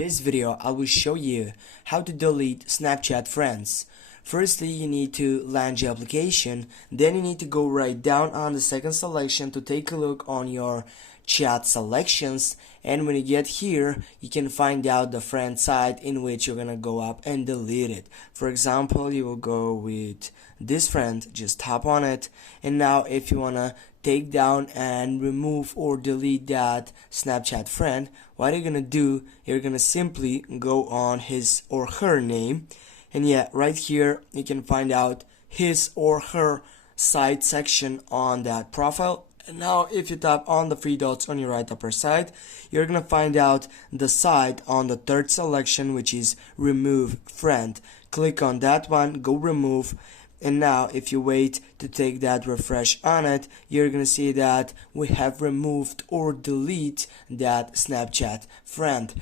this video I will show you how to delete Snapchat friends. Firstly, you need to launch your application, then you need to go right down on the second selection to take a look on your chat selections, and when you get here you can find out the friend site in which you're gonna go up and delete it. For example, you will go with this friend, just tap on it, and now if you wanna take down and remove or delete that Snapchat friend, what you're gonna do, you're gonna simply go on his or her name, and yeah, right here you can find out his or her site section on that profile. And now if you tap on the three dots on your right upper side, you're gonna find out the site on the third selection, which is remove friend. Click on that one, go remove, and now if you wait to take that refresh on it, you're gonna see that we have removed or delete that Snapchat friend.